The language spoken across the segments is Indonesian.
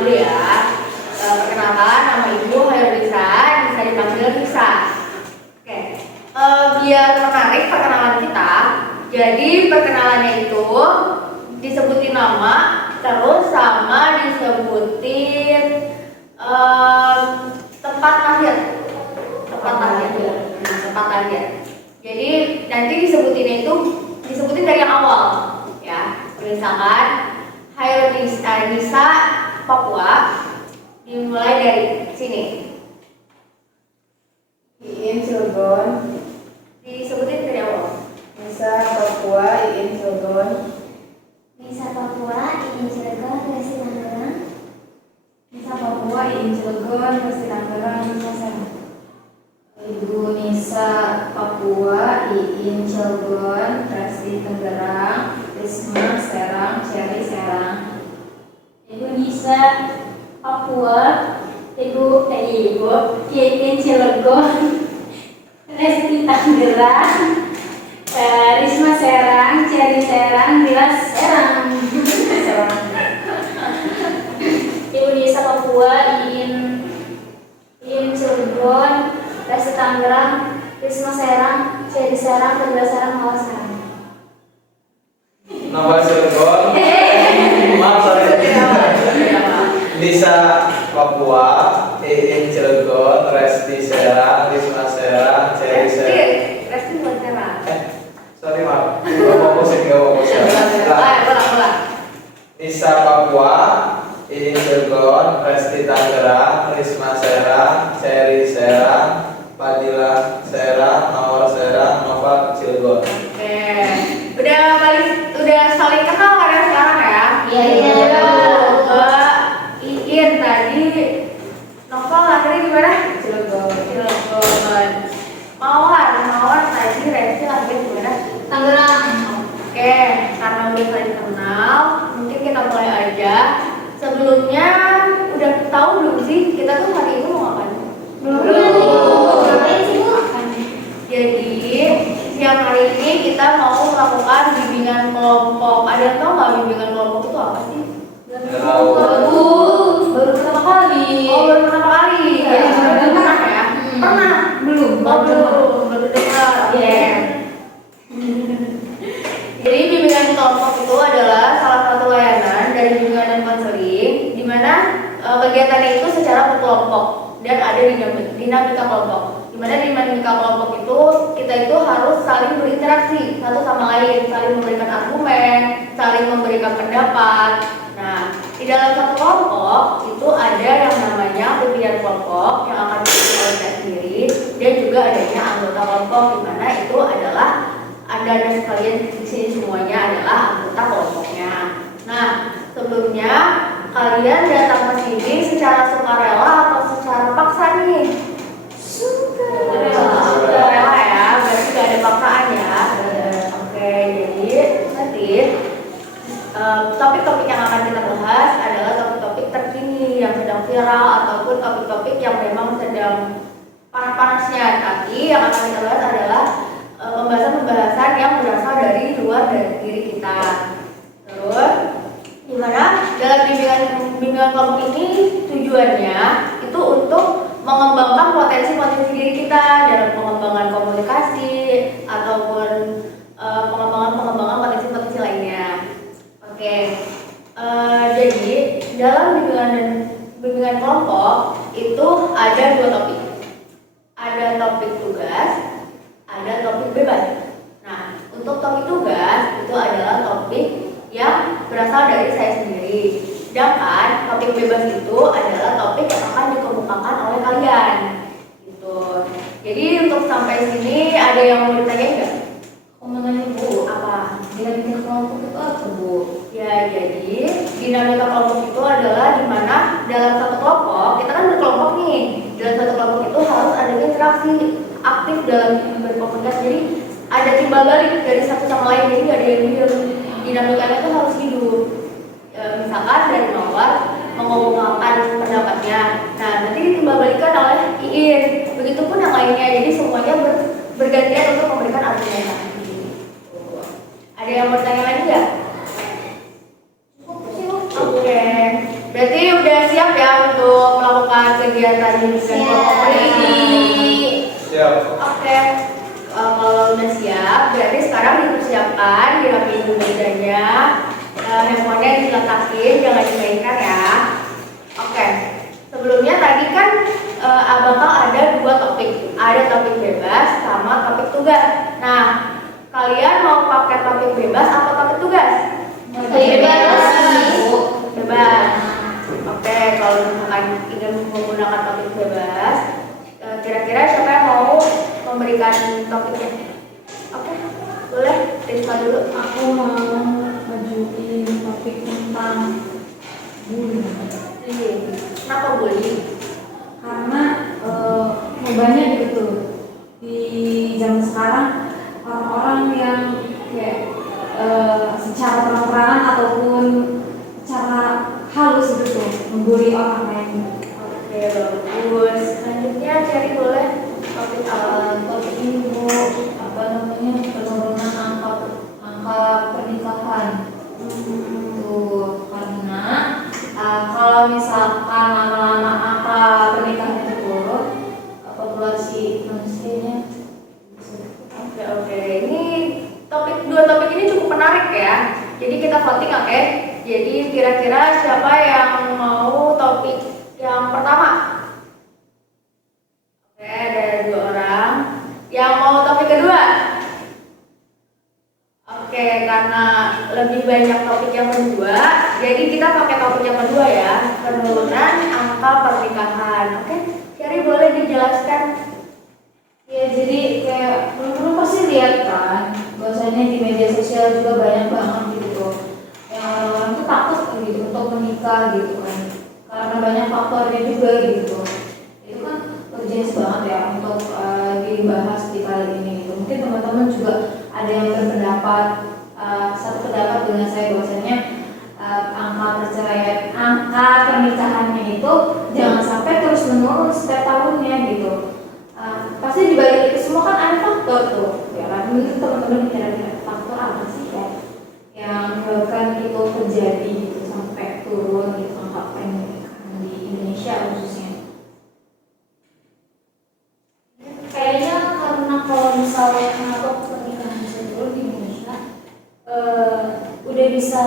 dulu ya. Perkenalkan, nama Ibu Hairunisa, bisa dipanggil Nisa. Oke, biar menarik perkenalan kita, jadi perkenalannya itu disebutin nama, terus sama disebutin tempat lahir. Jadi nanti disebutin dari yang awal, ya. Misalkan Hairunisa Nisa Papua, dimulai dari sini. Iin Cilegon, Disebutin dari awal. Nisa Papua, Iin Cilegon, Nisa Papua, Iin Cilegon, Resi Tangerang. Nisa Papua, Iin Cilegon, Resi Tangerang, Nisa Serang. Ibu Nisa Papua, Iin Cilegon, Resi Tangerang, Risma Serang, Cherry Serang. Ibu Nisa Papua, Ibu Iin Cilegon, Resti Tangerang, Risma Serang, Cherry Serang, Dilas Serang. Ibu Nisa Papua, Iin Cilegon, Resti Tangerang, Risma Serang, Cherry Serang, Dilas Serang, Mawas Serang. Nama Cilegon. Maaf, sorry. Nisa Papua, Iin Cilegon, Resti Serang, Risma Serang, Cherry Serang. Resti bukan Serang. Sorry maaf. Gak fokus. Ulang. Nisa Papua, Iin Cilegon, Resti Tangerang, Risma Serang, Cherry Serang, Fadila Serang, Mawar Serang, Nova Cilegon. Oke, udah saling kenal kan ya sekarang ya? Iya. Iin tadi, Nova lahirnya di mana? Cilegon, Cilegon. Mawar tadi Resti lahirnya di mana? Tangerang. Oke, karena udah saling kenal, mungkin kita mulai aja. Sebelumnya udah tahu belum sih kita tuh hari ini mau ngapain? Ngapain sih Bu? Jadi siang hari ini kita mau melakukan bimbingan kelompok. Ada yang tahu nggak bimbingan kelompok itu apa sih? Baru pertama kali. Baru pertama kali. Iya. Jadi belum pernah ya? Pernah? Belum. Baru dengar. Oke. Jadi bimbingan kelompok itu adalah salah satu layanan dari bimbingan dan konseling, di mana kegiatannya itu secara berkelompok dan ada dinamika kelompok. Di mana dinamika kelompok itu kita itu harus saling berinteraksi satu sama lain, saling memberikan argumen, saling memberikan pendapat. Nah, di dalam satu kelompok itu ada yang namanya pimpinan kelompok yang akan dipimpin oleh saya sendiri, dan juga adanya anggota kelompok, di mana itu adalah Anda dan sekalian di sini semuanya adalah anggota kelompoknya. Nah, sebelumnya kalian datang ke sini secara sukarela atau secara paksa nih? Sukarela ya, berarti gak ada paksaan ya. Oke, jadi nanti topik-topik yang akan kita bahas adalah topik-topik terkini yang sedang viral ataupun topik-topik yang memang sedang panas-panasnya. Tapi yang akan kita bahas adalah pembahasan-pembahasan yang berasal dari luar dari diri kita. Terus, gimana? Dalam bimbingan kelompok ini tujuannya itu untuk mengembangkan potensi-potensi diri kita dalam pengembangan komunikasi ataupun pengembangan potensi-potensi lainnya. Oke, jadi dalam bimbingan kelompok itu ada dua topik. Ada topik tugas, ada topik bebas. Nah, untuk topik tugas itu adalah topik yang berasal dari saya sendiri. Sedangkan topik bebas itu adalah topik yang akan dikemukakan oleh kalian. Gitu. Jadi untuk sampai sini ada yang mau ditanyain nggak? Komentar Bu, Apa? dinamika kelompok itu apa Bu? Ya, jadi dinamika kelompok itu adalah di mana dalam satu kelompok, kita kan berkelompok nih. Dalam satu kelompok itu harus adanya interaksi aktif dalam berkomunikasi. Jadi ada timbal balik dari satu sama lain, jadi nggak ada yang diam. Dinamikanya itu harus hidup. Misalkan dari Mawar mengumumkan pendapatnya, nah nanti ditimbal balikan oleh Iin. Begitupun yang lainnya. Jadi semuanya bergantian untuk memberikan argumentasi. Ada yang mau tanya lagi nggak? Oke. Berarti udah siap ya untuk melakukan kegiatan dengan kelompok ini? Siap. Oke. Kalau udah siap, berarti sekarang dipersiapkan, dirapiin dulu mejanya, handphonenya diletakin, jangan dimainkan ya. Oke. Sebelumnya tadi kan bakal ada 2 topik, ada topik bebas sama topik tugas. Nah, kalian mau pakai topik bebas atau topik tugas? Bebas. Bebas. Oke, kalau misalkan ingin menggunakan topik bebas, kira-kira siapa yang mau memberikan topiknya? Oke, boleh Rizka dulu. Aku mau majuin topik tentang bullying. Kenapa bullying? Karena banyak gitu di zaman sekarang orang-orang yang kayak secara terang-terangan ataupun secara halus gitu membuli orang lain. Oke, bagus. Selanjutnya Cherry boleh topik Topik ini Bu, apa namanya, penurunan angka pernikahan. Tuh, karena kalau misalkan lama-lama angka pernikahan itu turun, populasi manusianya. Oke. Ini dua topik ini cukup menarik ya. Jadi kita voting, oke? Jadi kira-kira siapa yang mau topik yang pertama? Oke, ada 2 orang. Yang mau topik kedua? Oke, karena lebih banyak topik yang kedua, jadi kita pakai topik yang kedua ya, penurunan angka pernikahan. Oke, Cherry boleh dijelaskan? Ya, jadi kayak teman-teman pasti lihat kan, bahwasanya di media sosial juga banyak banget gitu yang orang-orang tuh takut gitu untuk menikah gitu kan, karena banyak faktornya juga gitu. Itu kan urgent banget ya untuk dibahas di kali ini gitu. Mungkin teman-teman juga ada yang berpendapat satu pendapat dengan saya bahwasanya angka perceraian, angka pernikahannya itu jangan sampai terus menurun setiap tahunnya gitu. Pasti dibalik itu semua kan ada faktor tuh, ya kan? Menurut teman-teman kira-kira faktor apa sih ya yang menyebabkan itu terjadi gitu sampai turun gitu angka pernikahan di Indonesia khususnya? Kayaknya karena kalau misalnya kenapa pernikahan bisa turun di Indonesia, udah bisa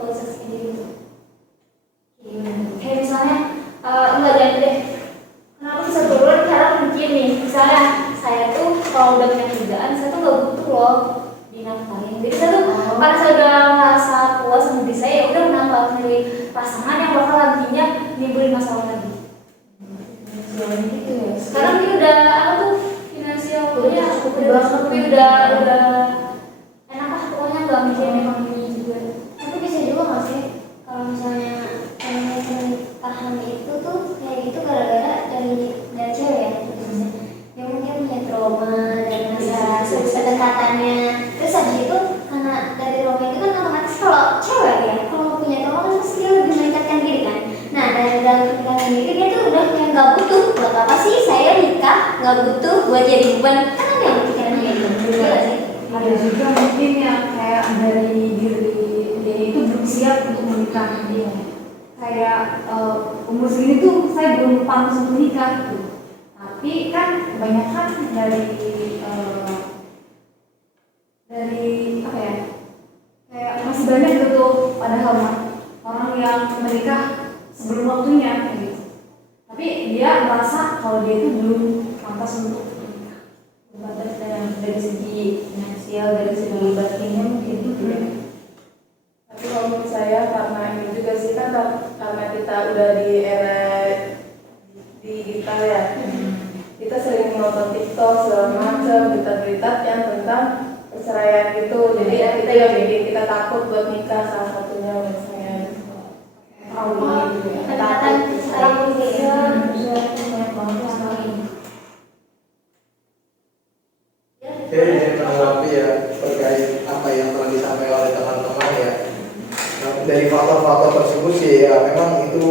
proses gitu. Kayak misalnya enggak jadi deh. Kenapa bisa turun? Karena begini, misalnya saya tuh kalau udah punya kerjaan, saya tuh nggak butuh loh dinafkahin. Jadi saya tuh karena saya udah merasa puas sama diri saya, ya udah kenapa milih pasangan yang bakal nantinya nimbulin masalah lagi. Gitu ya. Sekarang dia udah apa tuh finansial punya udah enak lah pokoknya nggak mikirin ekonomi juga. Tapi bisa juga nggak sih kalau misalnya pernikahan itu tuh kayak gitu gara-gara dari cewek ya, yang mungkin punya trauma dari masa kedekatannya. Terus habis itu karena dari trauma itu kan otomatis kalau cewek ya kalau punya trauma kan pasti dia lebih meningkatkan diri kan. Nah dari dalam pernikahan ini dia tuh udah yang nggak butuh, buat apa sih saya nikah, nggak butuh buat jadi beban, kan ada yang pikiran kayak gitu. Iya nggak sih? Ada juga mungkin yang kayak dari diri dia itu belum siap untuk menikah dia. Kayak umur segini tuh saya belum pantas untuk nikah gitu. Tapi kan kebanyakan dari apa ya, kayak masih banyak gitu padahal orang yang menikah sebelum waktunya kayak gitu. Tapi dia merasa kalau dia itu belum pantas untuk menikah. Batas dari segi finansial, dari segi batinnya mungkin gitu ya. Tapi kalau menurut saya karena ini juga sih kan karena kita udah di era digital ya, kita sering nonton TikTok segala macam berita-berita yang tentang perceraian gitu. Jadi ya kita yang bikin kita takut buat nikah, salah satunya misalnya. Pendekatan saya Jadi ingin menanggapi ya terkait apa yang telah disampaikan oleh teman-teman ya. Nah, dari faktor-faktor tersebut sih ya memang itu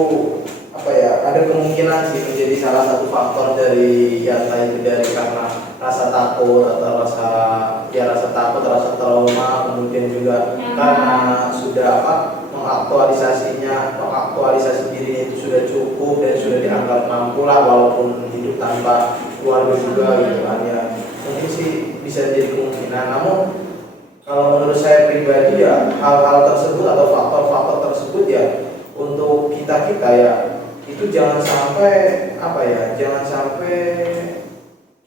apa ya ada kemungkinan sih menjadi salah satu faktor dari yang lain dari karena rasa takut atau rasa takut, rasa trauma, kemudian juga karena sudah mengaktualisasi dirinya itu sudah cukup dan sudah dianggap mampu lah, walaupun hidup tanpa keluarga juga gitu kan ya. Mungkin sih bisa jadi kemungkinan. Namun kalau menurut saya pribadi ya, hal-hal tersebut atau faktor-faktor tersebut ya, untuk kita ya itu jangan sampai jangan sampai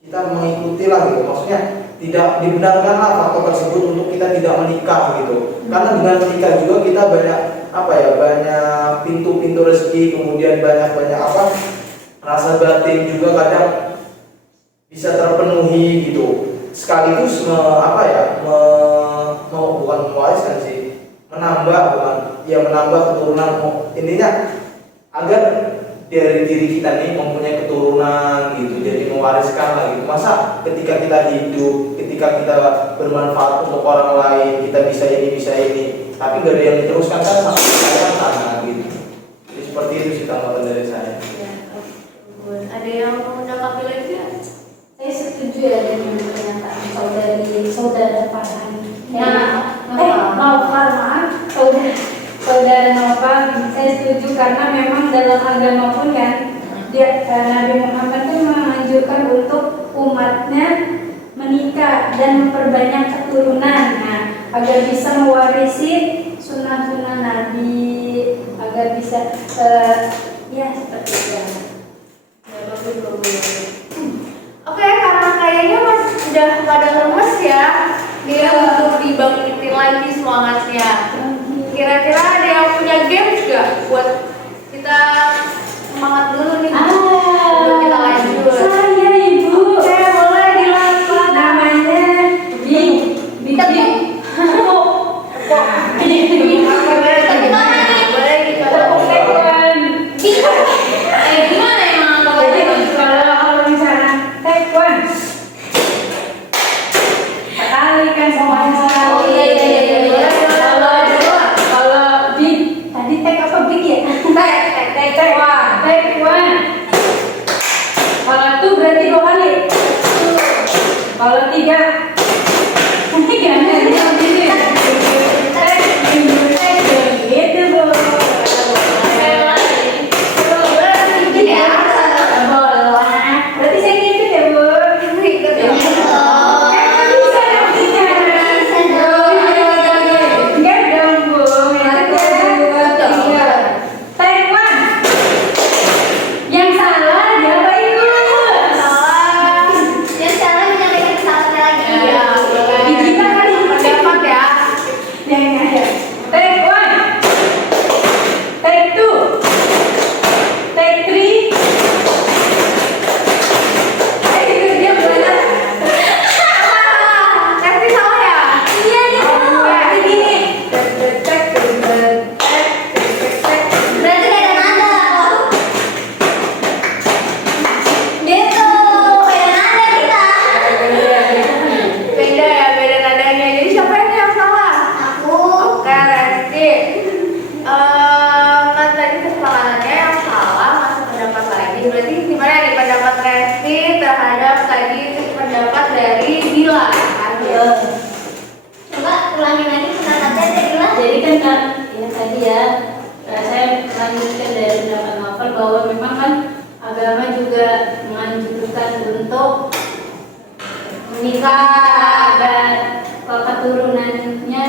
kita mengikuti lah gitu. Maksudnya tidak dibenarkan lah faktor tersebut untuk kita tidak menikah gitu. Karena dengan menikah juga kita banyak banyak pintu-pintu rezeki, kemudian banyak rasa batin juga kadang bisa terpenuhi gitu. Sekaligus bukan mewariskan sih, menambah keturunan. Intinya agar dari diri kita nih mempunyai keturunan gitu, jadi mewariskan lah gitu. Masa ketika kita hidup, ketika kita bermanfaat untuk orang lain, kita bisa ini, tapi gak ada yang diteruskan kan sama saya sana gitu. Jadi seperti itu sih tanggapan dari saya. Ya, ada yang mau menanggapi lagi ya? Saya setuju ya dengan pernyataan saudara Farhan. Saudara Nova, saya setuju karena memang dalam agama pun kan Nabi Muhammad itu menganjurkan untuk umatnya menikah dan memperbanyak keturunan, agar bisa mewarisi sunnah-sunnah Nabi, agar bisa seperti itu. Oke, karena kayaknya masih sudah pada lemes ya, dia untuk dibangkitin lagi semangatnya. Kira-kira ada yang punya games gak buat kita semangat dulu nih? Buat kita lanjut. Saya ibu. Oke, boleh dilakukan. Namanya Gimana nih? Boleh dicoba. Gimana yang kalau misalnya taekwondo sekali kan semuanya sekali. Oh, iya. Kalau tadi tek apa big ya? Taekwondo. Kalau itu berarti 2 kali. Kalau 3 nanti gimana? Gitu bu. Berarti saya ngikut ya bu. Enggak dong bu. Taekwondo. Yang salah dia apa ibu? Yang salah bisa bikin salahnya lagi. Iya, boleh. Digital kali. Dapat ya. Yang ada. Taekwondo. Take 2. Take 3. Ayo dia belajar. Kasih salah ya? Iya dia salah. Begini. Berarti gak ada nada. Gitu. Gak ada nada kita. Beda nadanya. Jadi siapa ini yang salah? Aku. Oke, Resti. Kan tadi kesepakatannya yang salah masuk pendapat lagi. Berarti gimana nih pendapat Resti terhadap tadi pendapat dari Dila? Coba ulangin lagi pendapatnya Dila. Jadi kan ya tadi ya saya lanjutkan dari pendapat novel bahwa memang kan agama juga menganjurkan untuk menikah dan keturunannya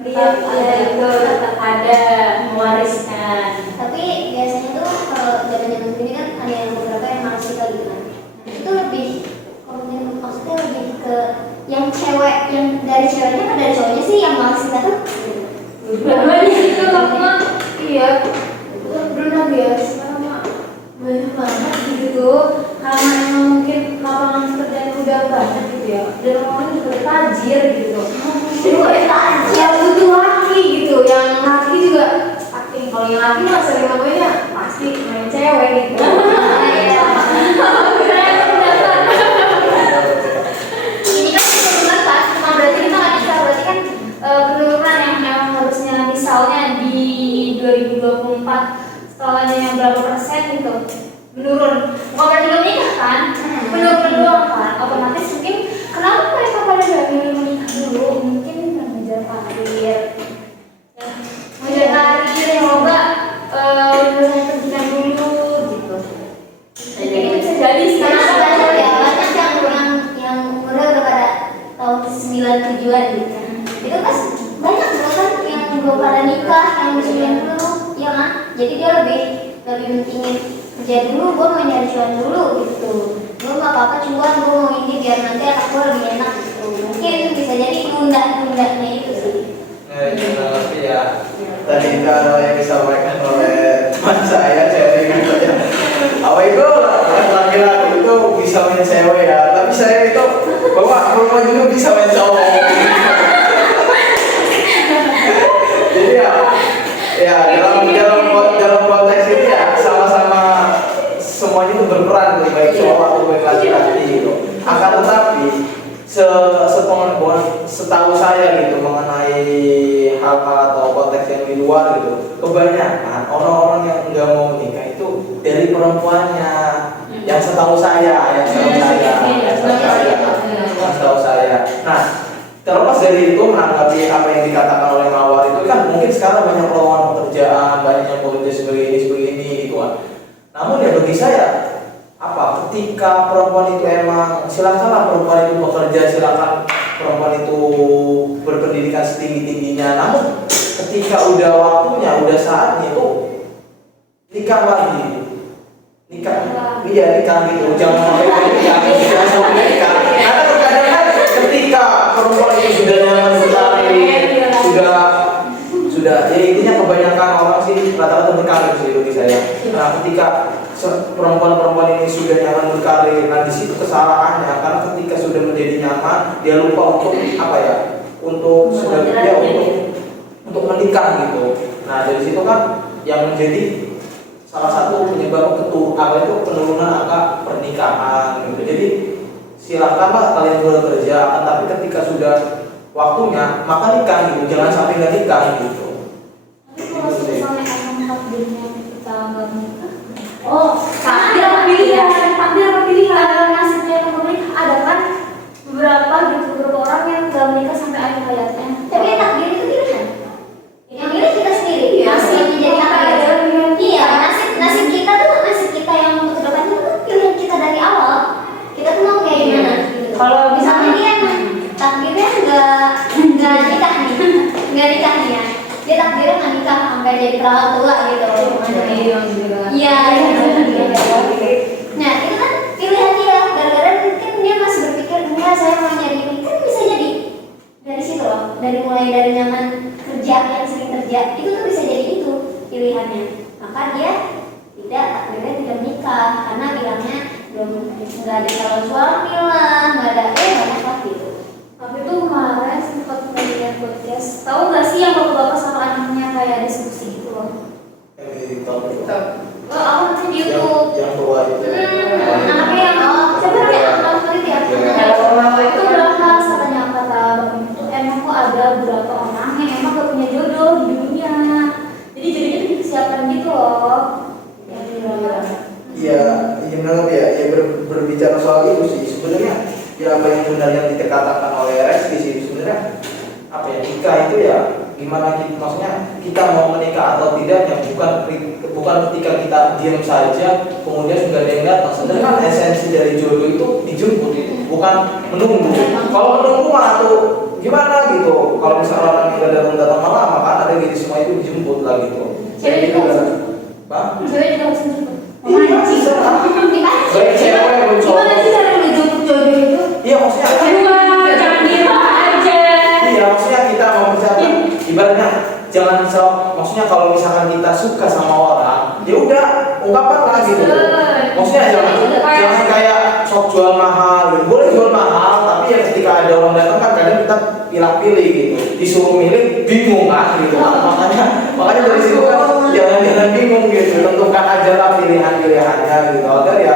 tetap ada mewariskan. Tapi biasanya tuh kalau zaman-zaman begini kan ada yang beberapa yang malas gitu kan. Itu lebih maksudnya lebih ke yang cewek, yang dari ceweknya kan dari cowoknya sih yang malas kita tuh. Dua-duanya itu Karena iya, benar biasa banyak banget gitu. Karena emang mungkin lapangan pekerjaan udah banyak gitu ya. Dan orang-orang juga udah tajir gitu. Yang butuh laki gitu, yang laki juga acting. Kalau yang laki mah sering namanya pasti main cewek gitu. Ini kan penurunan kan, bukan berarti kita nggak bisa, berarti kan penurunan yang harusnya misalnya di 2024 setelahnya yang berapa persen gitu menurun, bukan berarti belum nikah kan, menurun doang kan, otomatis mungkin kenapa mereka pada gak milih menikah dulu, mungkin mengejar karir, mengejar pada nikah yang disuruhin dulu, ya kan? Jadi dia lebih pentingin kerja dulu, gue mau nyari cuan dulu gitu. Gue gak apa-apa cuan, gue mau ini biar nanti anak gue lebih enak gitu. Mungkin bisa jadi nunda-nundanya itu sih. Tapi ya tadi kalau yang disampaikan oleh teman saya cewek gitu ya, apa itu laki-laki itu bisa main cewek ya, tapi saya itu bapak perempuan juga bisa main cowok. Jadi ya dalam konteks ini ya sama-sama semuanya itu berperan tuh, baik cowok atau baik laki-laki gitu. Akan tetapi setahu saya gitu mengenai hal-hal atau konteks yang di luar gitu, kebanyakan orang-orang yang nggak mau menikah itu dari perempuannya. Yang setahu saya. Nah, terlepas dari itu, menanggapi apa yang dikatakan oleh Mawar itu kan mungkin sekarang banyak lowongan pekerjaan, banyak yang bekerja sebagai ini gitu kan. Namun ya bagi saya, ketika perempuan itu emang silakanlah perempuan itu bekerja, silakan perempuan itu berpendidikan setinggi-tingginya. Namun ketika udah waktunya, udah saatnya itu nikah lagi. Nikah gitu. Jangan sampai nikah. Karena terkadang kan ketika perempuan itu sudah nyaman berkarir, sudah ya intinya kebanyakan orang sih rata-rata berkarir sih bagi saya. Nah, ketika perempuan-perempuan ini sudah nyaman berkarir, nah di situ kesalahannya karena ketika sudah menjadi nyaman dia lupa untuk menikah gitu. Nah dari situ kan yang menjadi salah satu penyebab penurunan angka pernikahan gitu. Jadi silakanlah kalian bekerja, tapi ketika sudah waktunya maka nikah gitu, jangan sampai nggak nikah gitu. Tapi kalau misalnya emang takdirnya kita nggak menikah, takdir apa pilihan? nasibnya yang menikah ada kan beberapa orang yang nggak menikah sampai akhir hayatnya. Tapi takdir itu pilihan. Yang milih kita sendiri. Nasibnya jadi takdir. Iya, nasib kita tuh nasib kita yang untuk kedepannya itu pilihan kita dari awal. Kita tuh mau kayak gimana gitu. Kalau misalnya dia takdirnya nggak nikah nih ya. Dia takdirnya nggak nikah sampai jadi perawan tua gitu. Iya. Nah itu kan pilihan dia. Gara-gara mungkin dia masih berpikir enggak saya mau nyari ini, kan bisa jadi dari situ loh. Mulai dari nyaman kerja yang sering kerja itu tuh bisa jadi itu pilihannya. Maka dia takdirnya tidak menikah karena bilangnya belum nggak ada calon suami lah, nggak ada banyak lah gitu. Tapi tuh kemarin sempat ngeliat podcast, tahu nggak sih yang bapak-bapak sama anaknya kayak diskusi gitu loh? Yang di TikTok. Aku nonton di YouTube. Yang keluar itu. Anaknya yang siapa namanya? Nonton itu ya. Itu bahas katanya kata bapaknya itu emang kok ada beberapa orang yang emang gak punya jodoh di dunia. Jadi jodohnya tuh disiapkan gitu loh. Iya, berbicara soal itu sih sebenarnya ya apa yang benar yang dikatakan oleh Reski sih sebenarnya nikah itu ya gimana maksudnya kita mau menikah atau tidak ya bukan ketika kita diam saja kemudian sudah ada yang datang. Sebenarnya kan esensi dari jodoh itu dijemput itu, bukan menunggu. Kalau menunggu mah tuh gimana gitu. Kalau misalnya orang tidak datang malam maka ada gitu semua itu dijemput lah gitu. Cewek juga cewek juga harus dijemput. Baik cewek pun cowok. Gimana sih cara ngejemput jodoh itu? Iya maksudnya Jangan diem aja. Iya maksudnya kita mau bicara ibaratnya jangan maksudnya kalau misalkan kita suka sama orang ya udah ungkapkan lah gitu. Maksudnya jangan kayak sok jual mahal gitu. Boleh jual mahal tapi ya ketika ada orang datang kan kadang kita pilih gitu, disuruh milih bingung kan gitu. Makanya dari situ kan jangan bingung gitu, tentukan aja lah pilihannya gitu agar ya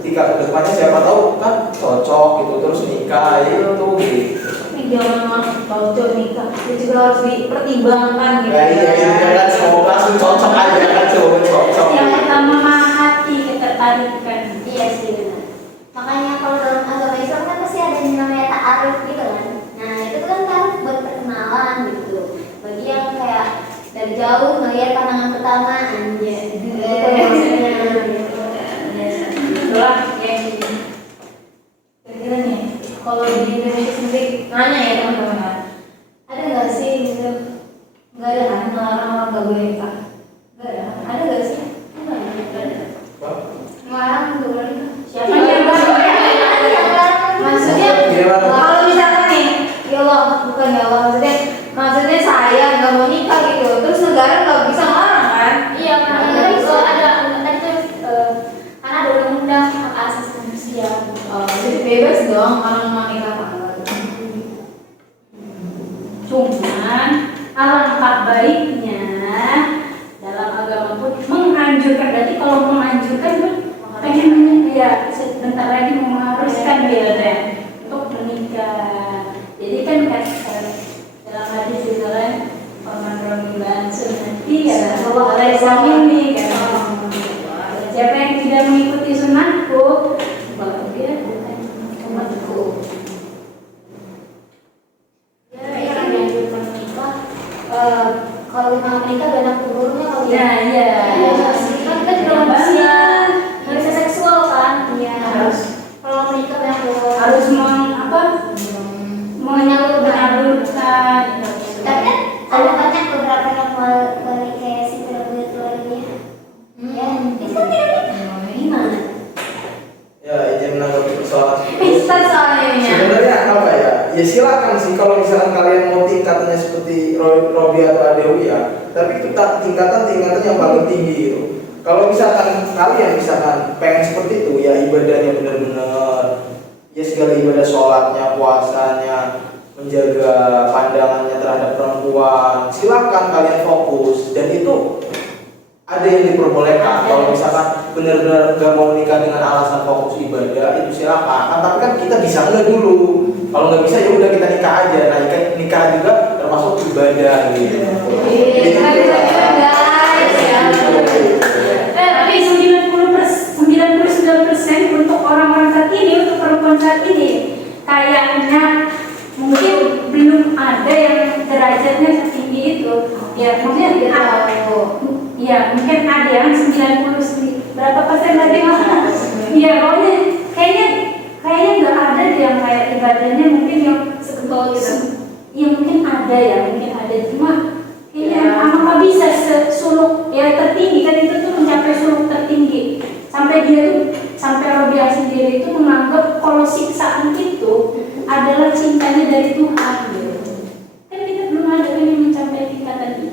ketika kedepannya siapa tahu kan cocok gitu terus nikah itu gitu. Jangan cocok nikah, itu juga harus dipertimbangkan gitu. Iya kan semua langsung cocok aja kan cocok. Yang pertama hati ketertarikan. Iya sih benar. Makanya kalau dalam agama Islam kan pasti ada yang namanya ta'aruf gitu kan. Nah itu kan ta'aruf buat perkenalan gitu. Bagi yang kayak dari jauh melihat pandangan pertama anjir. Itulah yang kira-kira nih. Kalau di Indonesia sendiri nanya ya teman-teman, ada nggak sih gitu Nggak ada kan melarang orang nggak boleh nikah? Nggak ada kan? Ada nggak sih? Enggak ada. Wah, Melarang nggak boleh nikah. Siapa yang maksudnya gimana? kalau misalkan nih, ya Allah, bukan ya Allah, maksudnya saya nggak mau nikah gitu, terus negara nggak bisa melarang kan? Iya, karena itu ada tadi tuh karena ada undang-undang hak asasi manusia. Jadi bebas dong orang mau nikah apa enggak. Cuman alangkah baiknya dalam agama pun menganjurkan, berarti kalau menganjurkan pun pengen ya sebentar lagi mengharuskan dia untuk menikah. Jadi kan dalam hadis juga kan paman rombongan sunnati ya Allah alaihi nih kan. Siapa yang tidak mengikuti sunnahku, bahwa dia bukan umatku. Ya, yang dianjurkan menikah. Kalau mau menikah dan aku gurunya kalau Nah, iya. kan kita juga manusia, manusia seksual kan. Iya. Kalau menikah banyak guru. Harus menyalurkan. Tapi kan ada banyak beberapa yang balik kayak si terbit-terbitnya. Ya, itu kan tidak nikah. Gimana? Ya, izin menanggapi persoalan seperti itu. Bisa soalnya. Sebenarnya apa ya? Ya silakan sih kalau misalkan kalian mau tingkatannya seperti Robi atau Adewi ya. Tapi itu tingkatan yang paling tinggi itu. Kalau misalkan kalian pengen seperti itu ya ibadahnya benar-benar ya segala ibadah sholatnya, puasanya, menjaga pandangannya terhadap perempuan. Silakan kalian fokus dan itu ada yang diperbolehkan. Kalau misalkan benar-benar gak mau nikah dengan alasan fokus ibadah itu silakan. Tapi kan kita bisa nggak dulu. Kalau nggak bisa ya udah kita nikah aja. Nah nikah juga termasuk ibadah gitu. Tapi 99% untuk orang-orang saat ini, untuk perempuan saat ini kayaknya mungkin belum ada yang derajatnya setinggi itu. Ya mungkin ya mungkin ada yang 90 berapa persen tadi mas? Iya pokoknya kayaknya nggak ada yang kayak ibadahnya mungkin yang Sekentol gitu. ya mungkin ada cuma kayaknya nggak bisa sesuluk ya tertinggi kan itu tuh mencapai suluk tertinggi sampai Robiah sendiri itu menganggap kalau siksaan itu adalah cintanya dari Tuhan gitu. Kan kita belum ada yang mencapai tingkatan itu.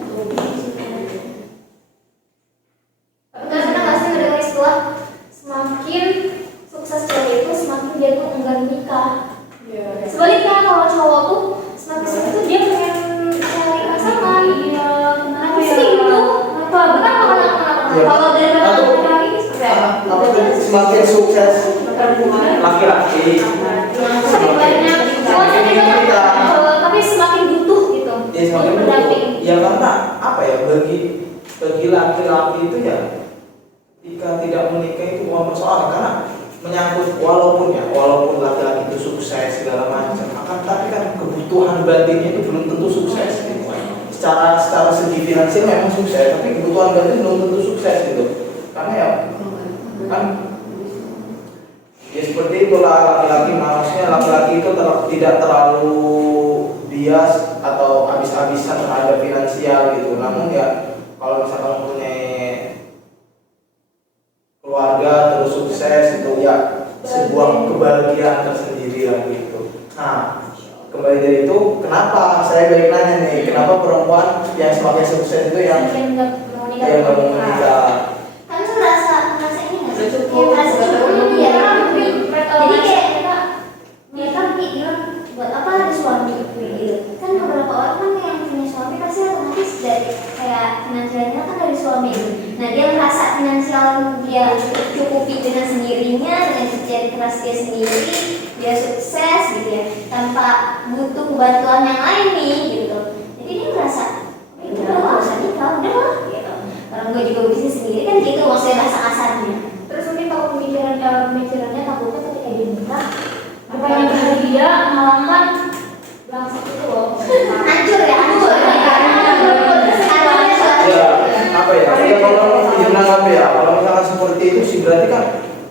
Tapi pernah nggak sih ngedengar istilah semakin sukses cewek itu semakin dia tuh enggan nikah. Sebaliknya kalau cowok tuh semakin sukses tuh dia pengen cari pasangan. Iya, kenapa sih gitu? Kenapa? Ya. Kalau dari laki-laki seperti apa? Apa tadi semakin sukses laki-laki Semakin banyak, tapi semakin butuh gitu. ya semakin Pendamping. ya karena apa ya bagi laki-laki itu ya ketika tidak menikah itu bukan persoalan karena menyangkut walaupun laki-laki itu sukses segala macam tapi kan kebutuhan batinnya itu belum tentu sukses gitu. Secara segi finansial memang sukses tapi kebutuhan batin belum tentu sukses gitu karena ya kan ya seperti itulah laki-laki itu tidak terlalu bias atau habis-habisan terhadap finansial gitu namun ya kalau misalkan punya keluarga terus sukses itu ya sebuah kebahagiaan tersendiri lah gitu. Nah kembali dari itu kenapa saya balik nanya nih kenapa perempuan yang semakin sukses itu yang nggak mau menikah? Kalian tuh merasa ini nggak sih? Cukup. Kayak merasa cukup ya. Jadi kayak mereka bilang buat apa ada suami gitu. Kan beberapa orang kan yang punya suami pasti otomatis dari kayak finansialnya kan dari suami. Nah dia merasa finansial dia cukupi dengan sendirinya dengan kerja keras dia sendiri dia sukses gitu ya tanpa butuh bantuan yang lain nih gitu. Jadi dia merasa itu udah nggak usah nikah udah lah gitu. Orang gue juga bisnis sendiri kan gitu maksudnya rasa kasarnya. Terus mungkin kalau pemikirannya takutnya ketika dia nikah apa yang bahagia malah langsung itu loh hancur ya Ya apa ya? Kalau menanggapi ya kalau misalkan seperti itu sih berarti kan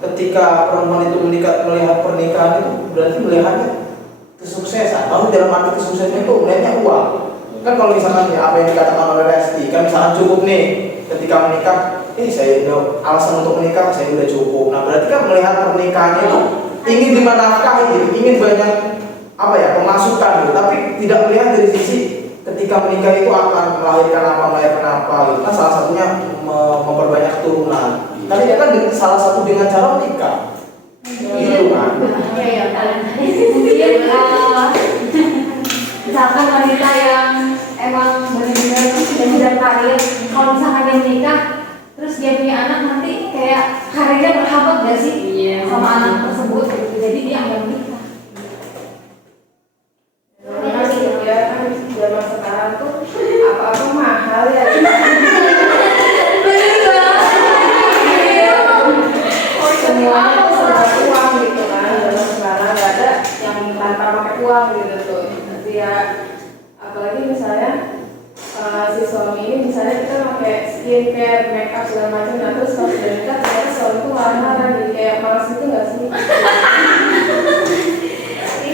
ketika perempuan itu melihat pernikahan itu berarti melihatnya kesuksesan. Kalau dalam arti kesuksesan itu melihatnya uang. Kan kalau misalkan ya apa yang dikatakan oleh Resti, kan misalkan cukup nih ketika menikah, saya udah alasan untuk menikah saya udah cukup. Nah berarti kan melihat pernikahannya itu ingin dimanfaatkan, gitu, ingin banyak apa ya pemasukan gitu, tapi tidak melihat dari sisi ketika menikah itu akan melahirkan apa gitu. Kan salah satunya memperbanyak keturunan. Tapi dia kan salah satu dengan cara menikah. Gitu kan. Iya, Mungkin misalkan wanita yang emang benar-benar sudah tidak karir, kalau misalkan dia menikah terus dia punya anak, nanti kayak karirnya berhambat gak sih sama anak tersebut gitu. Jadi dia nggak menikah. Karena ya kan zaman sekarang tuh apa-apa mahal ya. Semuanya serba uang gitu kan. Zaman sekarang nggak ada yang tanpa pakai uang gitu tuh. Nanti ya apalagi misalnya si suami ini misalnya kita pakai skincare, makeup segala macam, nah terus kalau sudah nikah ternyata suami itu marah-marah, jadi kayak malas gitu nggak sih?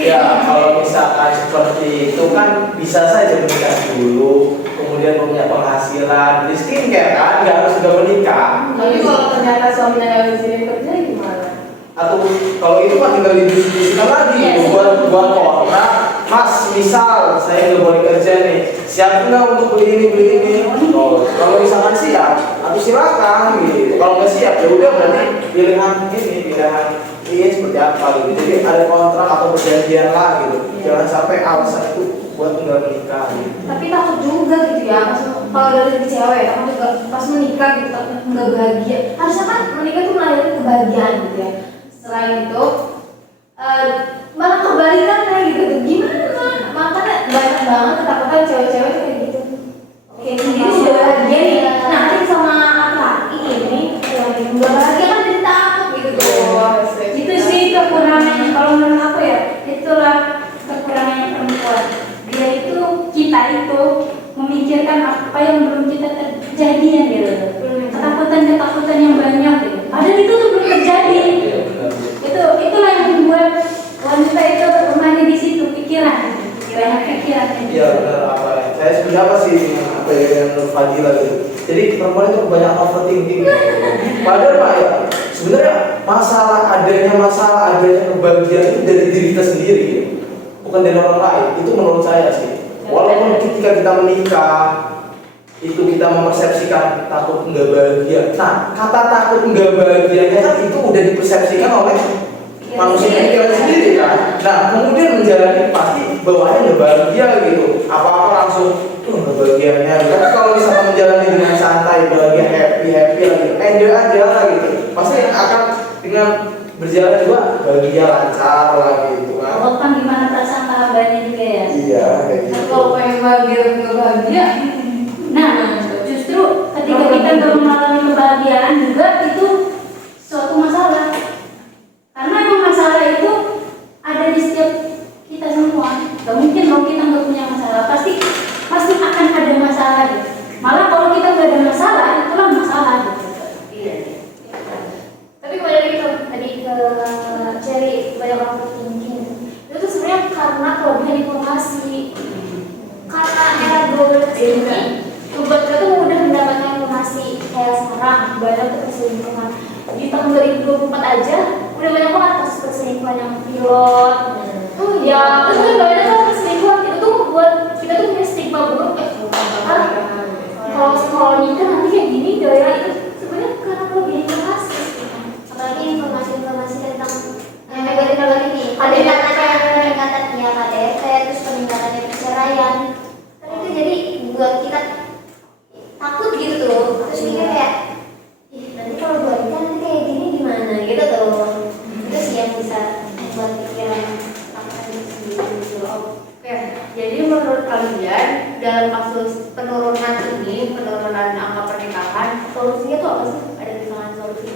Ya kalau misalkan seperti itu kan bisa saja menikah dulu, kemudian punya penghasilan di skincare kan, nggak harus sudah menikah. Tapi kalau ternyata suaminya nggak bisa kerja gimana? Atau kalau itu kan tinggal didiskusikan lagi, buat kontrak. Mas, misal saya nggak boleh kerja nih, siap nggak untuk beli ini? Oh, kalau misalkan siap, atau silakan gitu. Kalau nggak siap ya udah berarti pilihan ini seperti apa gitu. Jadi ada kontrak atau perjanjian lah gitu. Jangan sampai alasan itu buat nggak menikah gitu. Tapi takut juga gitu ya, kalau dari cewek takut juga pas menikah gitu, takut nggak bahagia. Harusnya kan menikah tuh melahirkan kebahagiaan gitu ya. Selain itu malah kebalikan kayak gitu tuh, gimana? Makanya banyak banget ketakutan cewek-cewek kayak gitu. Oke, sendiri sudah bahagia nih, nanti sama laki ini lagi nggak bahagia kan jadi takut gitu tuh. Itu sih kekurangannya kalau menurut aku ya, itulah kekurangannya perempuan. Dia itu, kita itu memikirkan apa yang belum kita terjadian gitu. Ketakutan yang banyak gitu. Padahal itu tuh belum terjadi. Itulah yang membuat wanita itu bermain di situ, pikiran. Iya benar apa ya. Saya sebenarnya apa sih dengan apa ya dengan Nur Fadila gitu. Jadi perempuan itu banyak overthinking. Padahal Pak ya, sebenarnya adanya masalah kebahagiaan itu dari diri kita sendiri, gitu. Bukan dari orang lain. Itu menurut saya sih. Walaupun ketika kita menikah itu kita mempersepsikan takut nggak bahagia. Nah, kata takut nggak bahagianya kan itu udah dipersepsikan oleh manusia kita sendiri kan. Nah, kemudian menjalani pasti bawaannya nggak bahagia gitu. Apa-apa langsung nggak bahagianya. Tapi kalau misalnya menjalani dengan santai, bahagia, happy lagi, enjoy aja lah gitu. Pasti akan dengan berjalan juga bahagia lancar lah gitu kan. Allah kan gimana perasaan hambanya juga ya. Iya, kayak gitu. Kalau pengen bahagia nggak bahagia, Nah, justru ketika kita belum mengalami kebahagiaan juga itu suatu masalah. Karena emang masalah itu ada di setiap kita semua. Gak mungkin kalau kita nggak punya masalah, pasti akan ada masalah gitu. Malah kalau kita nggak ada masalah, itulah masalah gitu. Iya. Tapi kembali lagi tadi ke cari banyak orang berthinking. Itu tuh sebenarnya karena kelebihan informasi. Karena era globalisasi ini, membuat kita tuh mudah mendapatkan informasi. Kayak sekarang banyak perselingkuhan. Di tahun 2024 aja udah banyak banget kasus perselingkuhan yang pilot. Ya, terus kan banyak kan perselingkuhan itu tuh buat kita tuh punya stigma buruk. Kalau nikah nanti kayak gini, daerah itu sebenarnya karena lebih informasi. Apalagi informasi-informasi tentang yang negatif nih. Peningkatan ya KDRT, terus peningkatannya perceraian. Kan itu jadi buat kita takut gitu tuh. Terus mikir kayak, nanti kalau gue nikah nanti kayak gini gimana gitu tuh. Itu sih yang bisa membuat pikiran takut sendiri gitu. Oke, jadi menurut kalian dalam kasus penurunan angka pernikahan, solusinya tuh apa sih? Ada misalnya solusi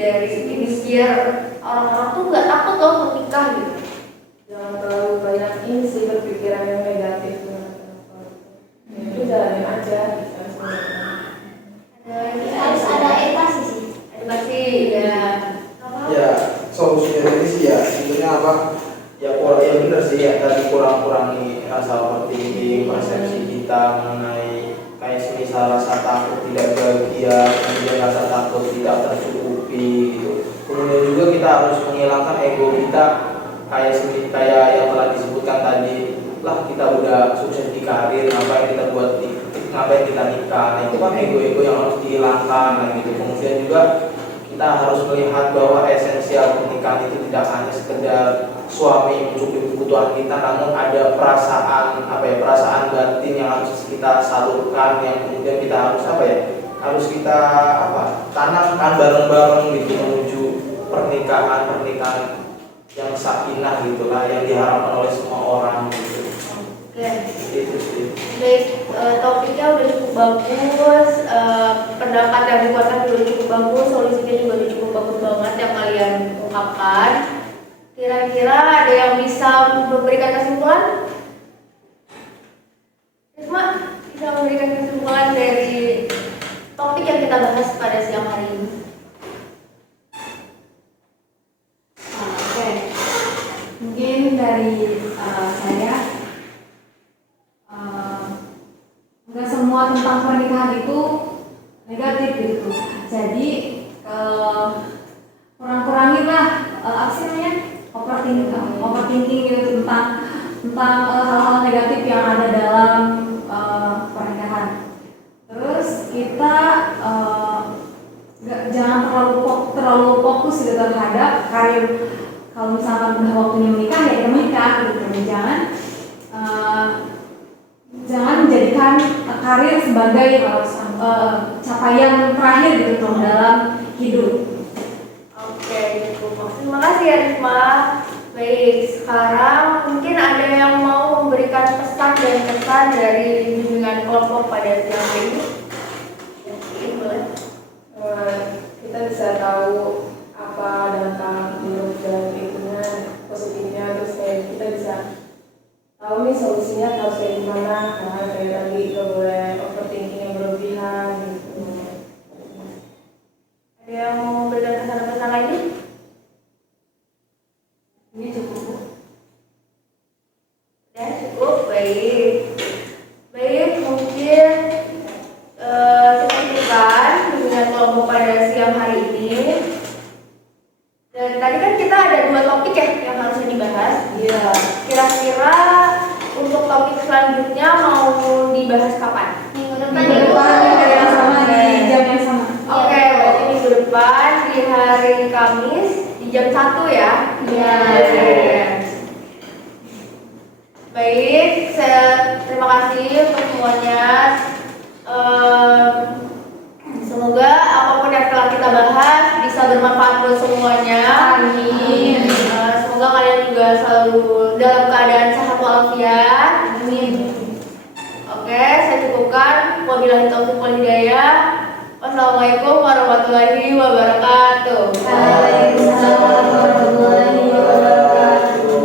dari ini biar orang-orang tuh nggak takut loh menikah gitu. Jangan terlalu banyak ini sih berpikiran yang negatif. Itu jalanin aja. Harus ada edukasi sih. Edukasi ya. Ya, solusinya ini sih ya sebetulnya apa? Ya benar sih ya tadi kurangi rasa overthinking mengenai kayak semisal rasa takut tidak bahagia, kemudian rasa takut tidak tercukupi gitu. Kemudian juga kita harus menghilangkan ego kita kayak yang telah disebutkan tadi, lah kita udah sukses di karir, ngapain kita nikah. Nah, itu kan ego-ego yang harus dihilangkan gitu. Kemudian juga kita harus melihat bahwa esensial pernikahan itu tidak hanya sekedar suami mencukupi kebutuhan kita, namun ada perasaan batin yang harus kita salurkan, yang kemudian kita harus kita tanamkan bareng-bareng gitu menuju pernikahan yang sakinah gitulah, yang diharapkan oleh semua orang gitu. Oke. Itu sih. Baik, topiknya udah cukup bagus, pendapat yang dikeluarkan juga cukup bagus, solusinya juga udah cukup bagus banget yang kalian ungkapkan. Kira-kira ada yang bisa memberikan kesimpulan? Risma, bisa memberikan kesimpulan dari topik yang kita bahas pada siang hari ini? Oke, mungkin dari saya, nggak semua tentang pernikahan itu negatif gitu. Jadi kurang-kuranginlah apa sih namanya overthinking gitu tentang hal-hal negatif yang ada dalam pernikahan. Terus kita jangan terlalu fokus gitu terhadap karir. Kalau misalkan udah waktunya menikah ya kita menikah gitu. Jangan menjadikan karir sebagai capaian terakhir gitu dalam hidup. Oke, cukup. Terima kasih ya Risma. Baik, sekarang mungkin ada yang mau memberikan pesan dan kesan dari bimbingan kelompok pada siang hari ini. Boleh. Kita bisa tahu apa dampak buruk dan lingkungan positifnya, terus kayak kita bisa tahu nih solusinya harus kayak gimana, karena kayak tadi gak boleh overthinking yang berlebihan gitu. Ada yang mau memberikan pesan-pesan lagi? Ini cukup. Ya, cukup. Baik. Baik, mungkin cukupkan bimbingan kelompok pada siang hari ini. Dan tadi kan kita ada 2 topik ya yang harusnya dibahas. Iya. Kira-kira untuk topik selanjutnya mau dibahas kapan? Minggu depan Minggu depan di hari yang sama, di jam yang sama. Oke, berarti minggu depan di hari Kamis di jam 1 ya? Iya. Baik, terima kasih untuk semuanya. Semoga apapun yang telah kita bahas bisa bermanfaat buat semuanya. Amin. Semoga kalian juga selalu dalam keadaan sehat walafiat. Amin. Oke, saya cukupkan. Wabillahi taufiq wal hidayah. Wassalamualaikum warahmatullahi wabarakatuh. Waalaikumsalam warahmatullahi wabarakatuh.